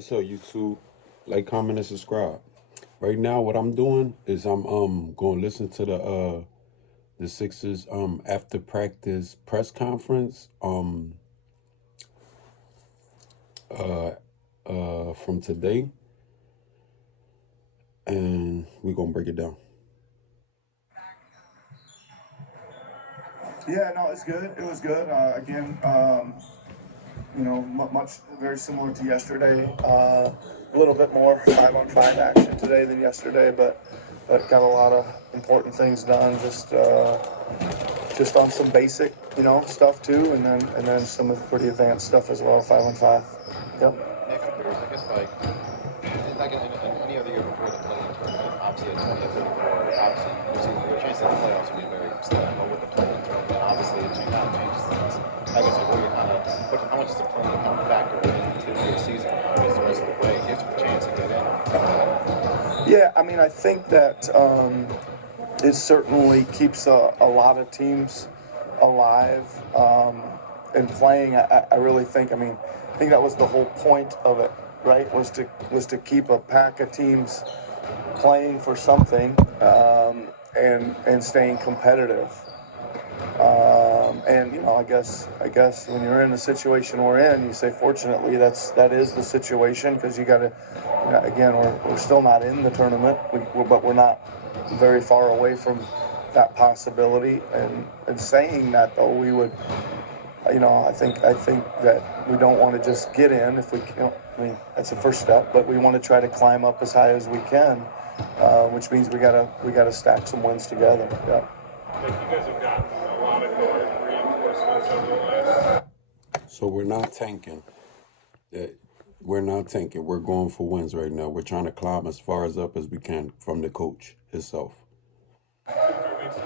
What's up, YouTube? Like, comment, and subscribe. Right now, what I'm doing is I'm going to listen to the Sixers after practice press conference from today, and we're gonna break it down. Yeah, no, it's good. It was good. Again, much very similar to yesterday. A little bit more 5-on-5 action today than yesterday, but got a lot of important things done. Just on some basic, stuff too, and then some of the pretty advanced stuff as well. 5-on-5. Yep. Nick, I'm curious. I guess like in any other year before the play-in tournament, obviously at 20 or 34, obviously your chances in the playoffs will be very slim. But with the play-in tournament, obviously it kind of changes things. I guess like what you're kind of, how much does the play-in kind of factor into your season? I guess the rest of the way it gives you a chance to get in. Yeah, I mean, I think that it certainly keeps a lot of teams alive and playing. I really think. I think that was the whole point of it, right? Was to keep a pack of teams playing for something and staying competitive. And I guess when you're in the situation we're in, you say, fortunately, that is the situation, because you got to. Again, we're still not in the tournament, but we're not very far away from that possibility. And saying that, though, we would, I think that we don't want to just get in if we can. I mean, that's the first step, but we want to try to climb up as high as we can, which means we gotta stack some wins together. Yeah. Like, you guys have gotten a lot of guard reinforcements over the last. So we're not tanking. We're not tanking. We're going for wins right now. We're trying to climb as far as up as we can from the coach himself. 2 3 weeks,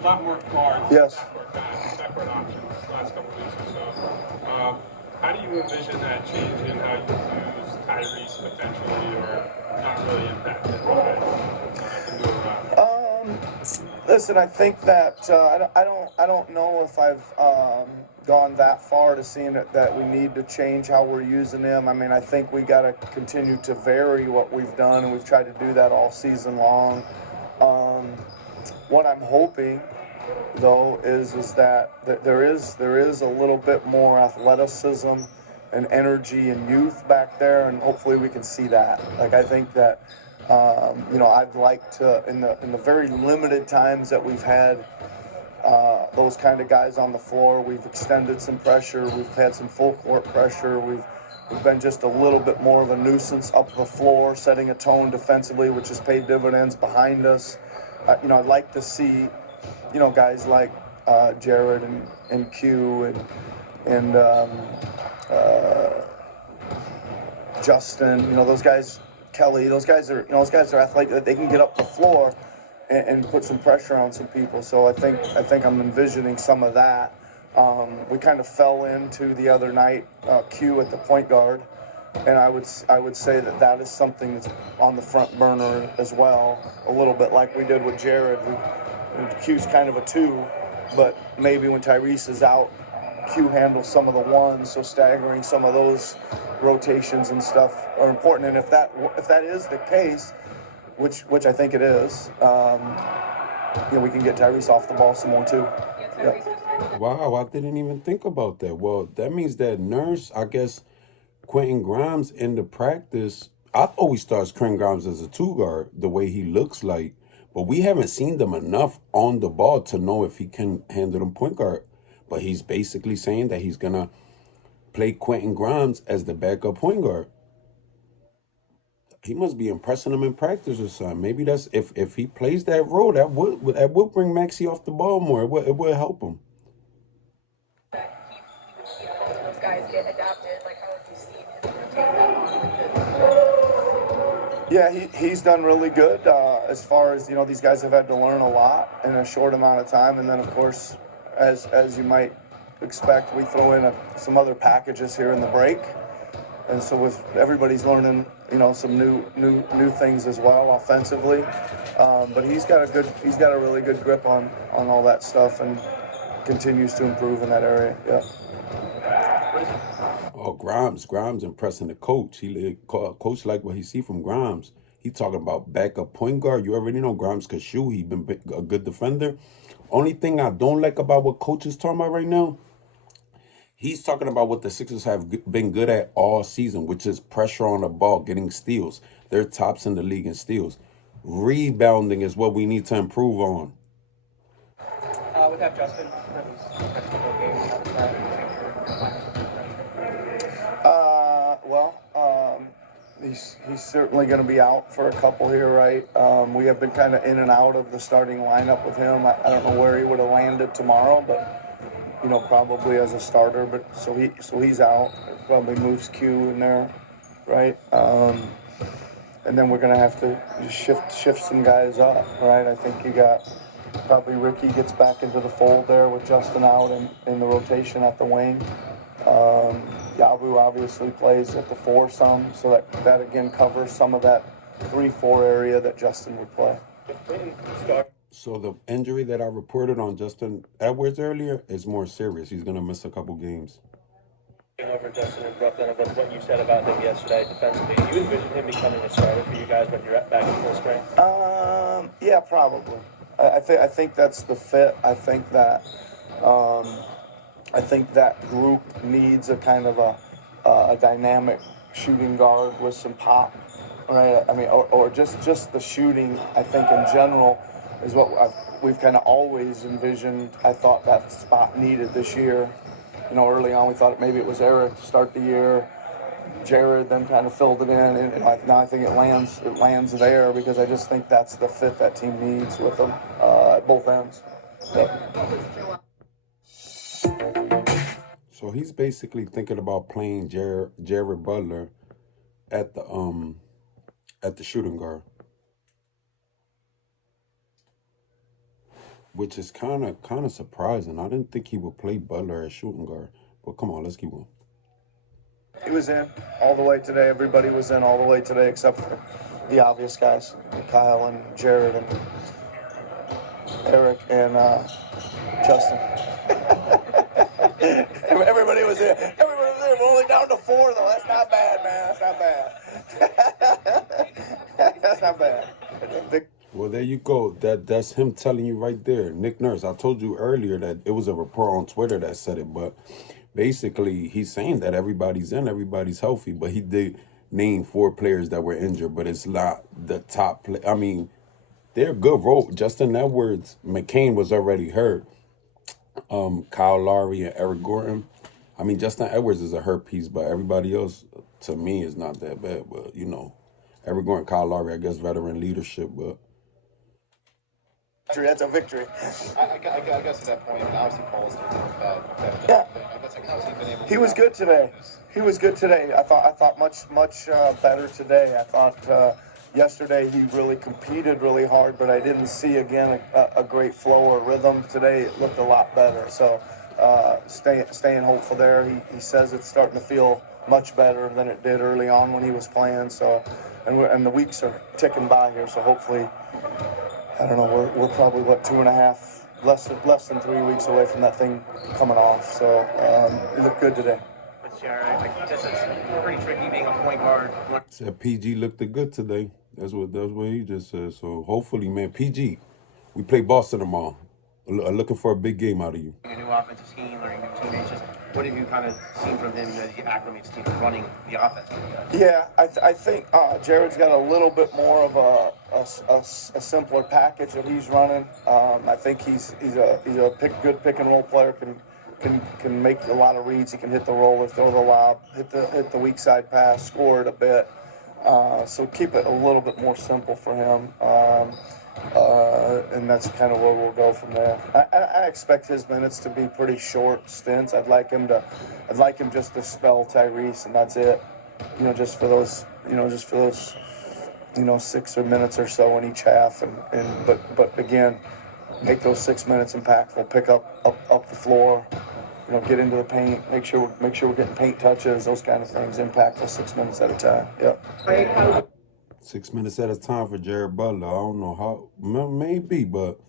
a lot more guards. Yes. Backcourt options last couple of weeks or so. How do you envision that changing how you use Tyrese potentially, or not really impacted by the new arrival? Listen, I think that I don't know if I've gone that far to seeing that we need to change how we're using them. I mean, I think we got to continue to vary what we've done, and we've tried to do that all season long. What I'm hoping, though, is that there is a little bit more athleticism and energy and youth back there, and hopefully we can see that. Like, I think that I'd like to, in the very limited times that we've had those kind of guys on the floor, we've extended some pressure, we've had some full court pressure, we've been just a little bit more of a nuisance up the floor, setting a tone defensively, which has paid dividends behind us. I'd like to see, guys like Jared and Q and Justin, those guys, Kelly, those guys are athletic, that they can get up the floor and put some pressure on some people. So I think I'm envisioning some of that. We kind of fell into the other night Q at the point guard, and I would say that is something that's on the front burner as well, a little bit like we did with Jared. Q's kind of a 2, but maybe when Tyrese is out, Q handles some of the ones, so staggering some of those rotations and stuff are important. And if that is the case, which I think it is, we can get Tyrese off the ball some more too. Yeah. Wow, I didn't even think about that. Well, that means that Nurse, I guess, Quentin Grimes in the practice, I always starts Quentin Grimes as a 2 guard, the way he looks like, but we haven't seen them enough on the ball to know if he can handle them point guard. But he's basically saying that he's gonna play Quentin Grimes as the backup point guard. He must be impressing him in practice or something. Maybe that's if he plays that role, that would bring Maxey off the ball more. It would help him. That he would see both of those guys get adapted. Like, how have you seen him take that on with the Yeah, he's done really good as far as, these guys have had to learn a lot in a short amount of time. And then, of course, as you might expect, we throw in some other packages here in the break. And so with everybody's learning, some new things as well offensively. But he's got a really good grip on all that stuff, and continues to improve in that area. Yeah. Oh, Grimes impressing the coach. Coach like what he see from Grimes. He talking about backup point guard. You already know Grimes could shoot. He been a good defender. Only thing I don't like about what coach is talking about right now, he's talking about what the Sixers have been good at all season, which is pressure on the ball, getting steals. They're tops in the league in steals. Rebounding is what we need to improve on. With that, Justin, for these next couple of games, how does that change your plans for pressure? He's certainly going to be out for a couple here, right? We have been kind of in and out of the starting lineup with him. I don't know where he would have landed tomorrow, but probably as a starter. But so he's out. Probably moves Q in there, right? And then we're going to have to shift some guys up, right? I think you got probably Ricky gets back into the fold there with Justin out in the rotation at the wing. Yabu obviously plays at the 4 some, so that again covers some of that 3-4 area that Justin would play. So the injury that I reported on Justin Edwards earlier is more serious. He's going to miss a couple games. Over Justin in Brooklyn, about what you said about him yesterday defensively, do you envision him becoming a starter for you guys when you're back in full strength? Yeah, probably. I think that's the fit. I think that group needs a kind of a dynamic shooting guard with some pop, right? I mean, or just the shooting. I think in general is what we've kind of always envisioned. I thought that spot needed this year. Early on we thought maybe it was Eric to start the year. Jared then kind of filled it in, and now I think it lands there because I just think that's the fit that team needs with them at both ends. Yep. So he's basically thinking about playing Jared Butler at the shooting guard, which is kind of surprising. I didn't think he would play Butler as shooting guard. But come on, let's keep going. He was in all the way today. Everybody was in all the way today except for the obvious guys, Kyle and Jared and Eric and Justin. Everybody was in. Everybody was in. We're only down to 4 though. That's not bad, man. That's not bad. That's not bad. Well, there you go. That's him telling you right there. Nick Nurse, I told you earlier that it was a report on Twitter that said it, but basically he's saying that everybody's in, everybody's healthy, but he did name 4 players that were injured, but it's not the top play. I mean, they're good role. Justin Edwards, McCain was already hurt. Kyle Lowry and Eric Gordon. I mean, Justin Edwards is a hurt piece, but everybody else, to me, is not that bad. But, Eric Gordon, Kyle Lowry, I guess veteran leadership, but that's a victory. I guess at that point, obviously Paul's doing that. Yeah. I guess how's he been able to He was good today. He was good today. I thought much better today. I thought yesterday he really competed really hard, but I didn't see again a great flow or rhythm. Today it looked a lot better. So staying hopeful there. He says it's starting to feel much better than it did early on when he was playing. So and the weeks are ticking by here. So hopefully. I don't know, we're probably, 2.5, less than 3 weeks away from that thing coming off. So it looked good today. With Jared, I guess it's pretty tricky being a point guard. said PG looked good today. That's what he just said. So hopefully, man, PG, we play Boston tomorrow. Looking for a big game out of you. A new offensive scheme, learning new teammates. Just what have you kind of seen from him as he acclimates to running the offense? Yeah, I think Jared's got a little bit more of a simpler package that he's running. I think he's a good pick and roll player. Can make a lot of reads. He can hit the roller, throw the lob, hit the weak side pass, score it a bit. So keep it a little bit more simple for him. And that's kind of where we'll go from there. I expect his minutes to be pretty short stints. I'd like him just to spell Tyrese, and that's it. Just for those 6 minutes or so in each half, but again, make those 6 minutes impactful. Pick up the floor. Get into the paint. Make sure we're getting paint touches. Those kind of things. Impactful 6 minutes at a time. Yep. 6 minutes at a time for Jared Butler. I don't know how, maybe, but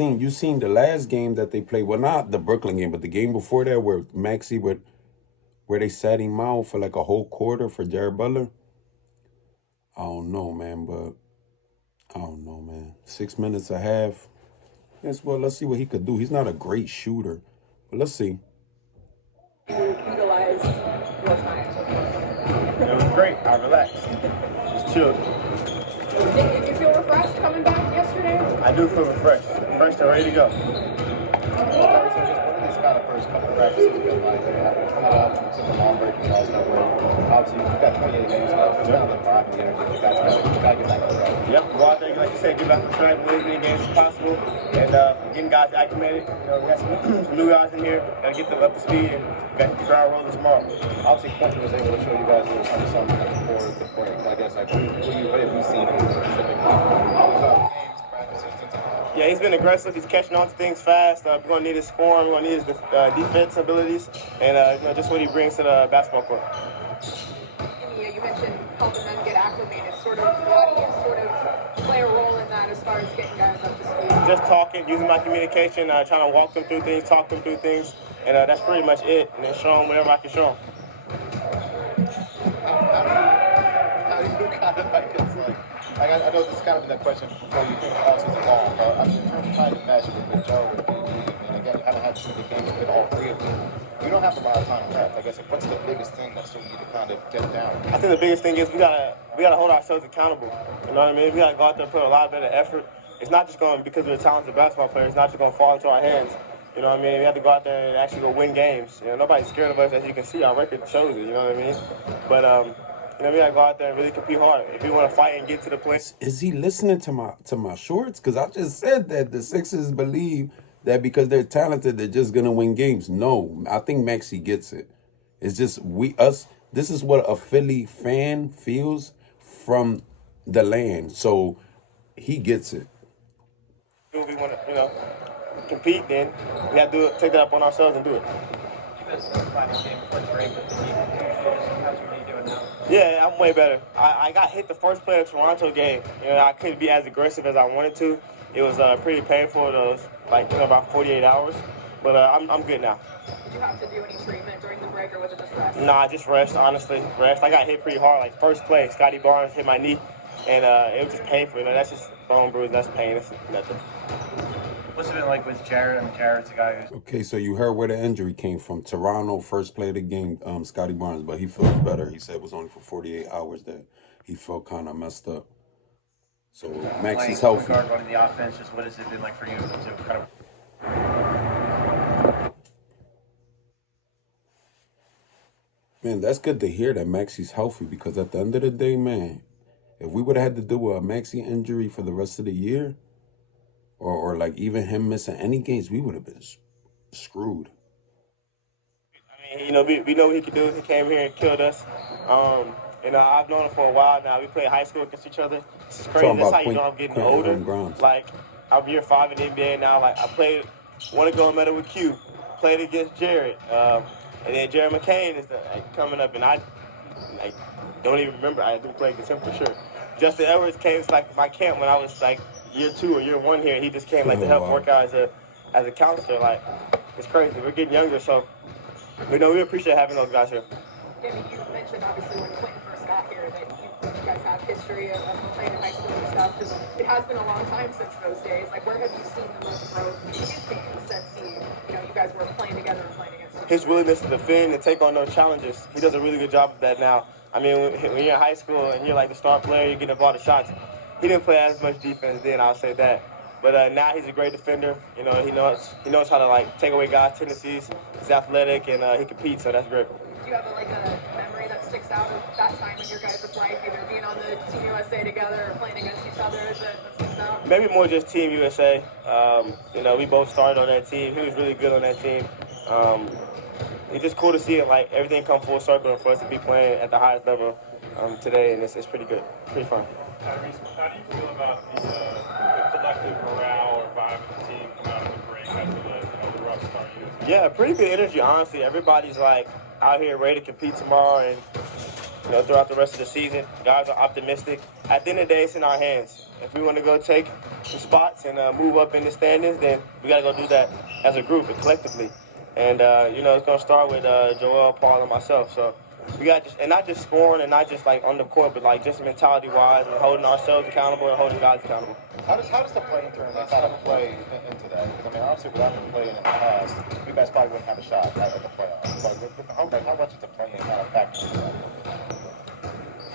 you seen the last game that they played. Well, not the Brooklyn game, but the game before that where Maxey would where they sat him out for like a whole quarter for Jared Butler. I don't know, man, but I don't know, man. 6 minutes a half. Yes, well, let's see what he could do. He's not a great shooter, but let's see. Utilize your time. It was great. I relaxed. Just chilled. Did you feel refreshed coming back yesterday? I do feel refreshed. Refreshed and ready to go. Sorry, so just what are these kind of first couple practices been like? Coming up and took a long break from last night break. Obviously, you've got 28 games left. It's kind of the vibe and the energy. You guys got to get back on track. Yep, go out there, like you said, get back on track, win as many games as possible, and getting guys acclimated. You know, we got some new guys in here. Got to get them up to speed and got to hit the ground rolling tomorrow. Obviously, Quentin was able to show you guys a little something before the break. I guess, like, what have you seen from him specifically? Games, practices, things like that. Yeah, he's been aggressive. He's catching on to things fast. We're going to need his scoring. We're going to need his defense abilities, and you know, just what he brings to the basketball court. You mentioned helping them get acclimated. Sort of, how do you sort of play a role in that as far as getting guys up to speed? Just talking, using my communication, trying to walk them through things, talk them through things, and that's pretty much it. And then show them whatever I can show them. How do you kind of, like, it's like I know this has kind of been that question before you came out season long, but I mean, in terms of trying to mesh with Joe and BG, I mean, again, you haven't had too many games with all three of them. You don't have a lot of time left. I guess, what's the biggest thing that still need to kind of get down? I think the biggest thing is we gotta hold ourselves accountable. You know what I mean? We gotta go out there and put a lot better effort. It's not just going because we're talented basketball players. It's not just going to fall into our hands. You know what I mean? We have to go out there and actually go win games. You know, nobody's scared of us, as you can see. Our record shows it. You know what I mean? But you know, we gotta go out there and really compete hard if we want to fight and get to the place. Is he listening to my shorts? Because I just said that the Sixers believe that because they're talented, they're just gonna win games. No, I think Maxey gets it. It's just this is what a Philly fan feels from the land. So he gets it. If we want to, you know, compete, then we have to take that up on ourselves and do it. Yeah, I'm way better. I got hit the first play of the Toronto game. You know, I couldn't be as aggressive as I wanted to. It was pretty painful. It was like, you know, about 48 hours. But I'm good now. Did you have to do any treatment during the break, or was it just rest? Nah, just rest, honestly. Rest. I got hit pretty hard. Like, first play, Scotty Barnes hit my knee, and it was just painful. You know, that's just bone bruise. That's pain. That's nothing. What's it been like with Jared? I mean, Jared's a guy who's... Okay, so you heard where the injury came from. Toronto, first play of the game, Scotty Barnes, but he feels better. He said it was only for 48 hours that he felt kind of messed up. So Maxey's healthy. Guard running the offense, just what has it been like for you to kind of... Man, that's good to hear that Maxey's healthy, because at the end of the day, man, if we would have had to do a Maxey injury for the rest of the year, or like even him missing any games, we would have been screwed. I mean, you know, we know what he could do. He came here and killed us. You know, I've known him for a while now. We played high school against each other. This is crazy. That's how you know I'm getting older. Like, I'm year 5 in the NBA now. Like, I won a gold medal with Q. Played against Jared. And then Jared McCain is coming up, and I don't even remember. I didn't play against him for sure. Justin Edwards came to like my camp when I was like year 2 or year 1 here. He just came like to help work out as a counselor. Like, it's crazy. We're getting younger, so we appreciate having those guys here. Jamie, you mentioned obviously when Quentin first got here that you guys have history of playing in high school and stuff, because it has been a long time since those days. Like, where have you seen the most growth in his game since you guys were playing together and playing against each other? His willingness to defend and take on those challenges. He does a really good job of that now. I mean, when you're in high school and you're like the star player, you're getting up all the shots. He didn't play as much defense then, I'll say that. But now he's a great defender. You know, he knows how to like take away guys' tendencies. He's athletic and he competes, so that's great. Do you have a memory that sticks out of that time in your guys' life, either being on the Team USA together or playing against each other that sticks out? Maybe more just Team USA. You know, we both started on that team. He was really good on that team. It's just cool to see it, like everything come full circle and for us to be playing at the highest level today, and it's pretty good, pretty fun. Tyrese, how do you feel about the collective morale or vibe of the team coming out of the break after the rough start? Yeah, pretty good energy, honestly. Everybody's like out here ready to compete tomorrow and throughout the rest of the season. Guys are optimistic. At the end of the day, it's in our hands. If we want to go take some spots and move up in the standings, then we got to go do that as a group and collectively. And, you know, it's going to start with Joel, Paul, and myself. So we got just, and not just scoring and not just like on the court, but like just mentality-wise and holding ourselves accountable and holding guys accountable. How does the playing tournament kind of play into that? Because, I mean, obviously, without been playing in the past, you guys probably wouldn't have a shot at the playoffs. But how much is the playing kind of factor into that?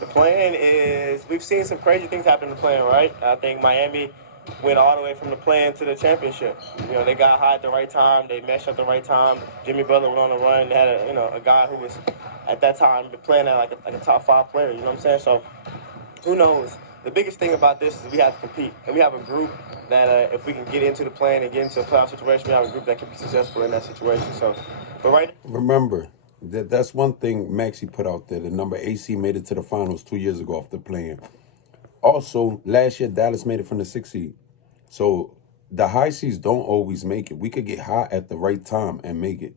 The plan is, we've seen some crazy things happen in the plan, right? I think Miami went all the way from the plan to the championship. You know, they got high at the right time. They meshed at the right time. Jimmy Butler went on a run. They had a guy who was at that time playing at like a top 5 player. You know what I'm saying? So who knows? The biggest thing about this is we have to compete, and we have a group that if we can get into the plan and get into a playoff situation, we have a group that can be successful in that situation. So, but right. Remember, that's one thing Maxey put out there. The number AC made it to the finals 2 years ago after playing. Also, last year, Dallas made it from the 6th seed. So the high seeds don't always make it. We could get high at the right time and make it.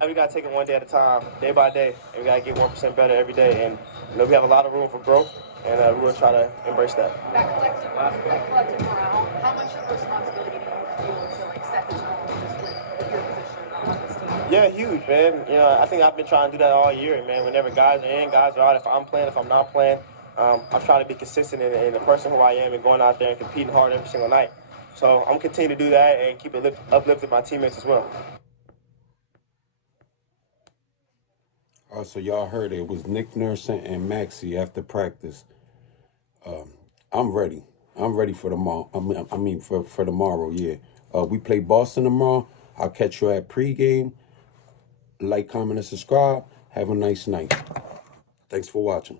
We got to take it one day at a time, day by day. And we got to get 1% better every day. And, you know, we have a lot of room for growth, and we're going to try to embrace that. That collective morale, how much of a responsibility do you feel to, like, set the tone just with your position on this team? Yeah, huge, man. You know, I think I've been trying to do that all year, man. Whenever guys are in, guys are out. If I'm playing, if I'm not playing, I'm trying to be consistent in the person who I am and going out there and competing hard every single night. So I'm continuing to do that and keep it uplifting my teammates as well. So y'all heard it was Nick Nurse and Maxey after practice. I'm ready. I'm ready for tomorrow. I mean for tomorrow, yeah. We play Boston tomorrow. I'll catch you at pregame. Like, comment, and subscribe. Have a nice night. Thanks for watching.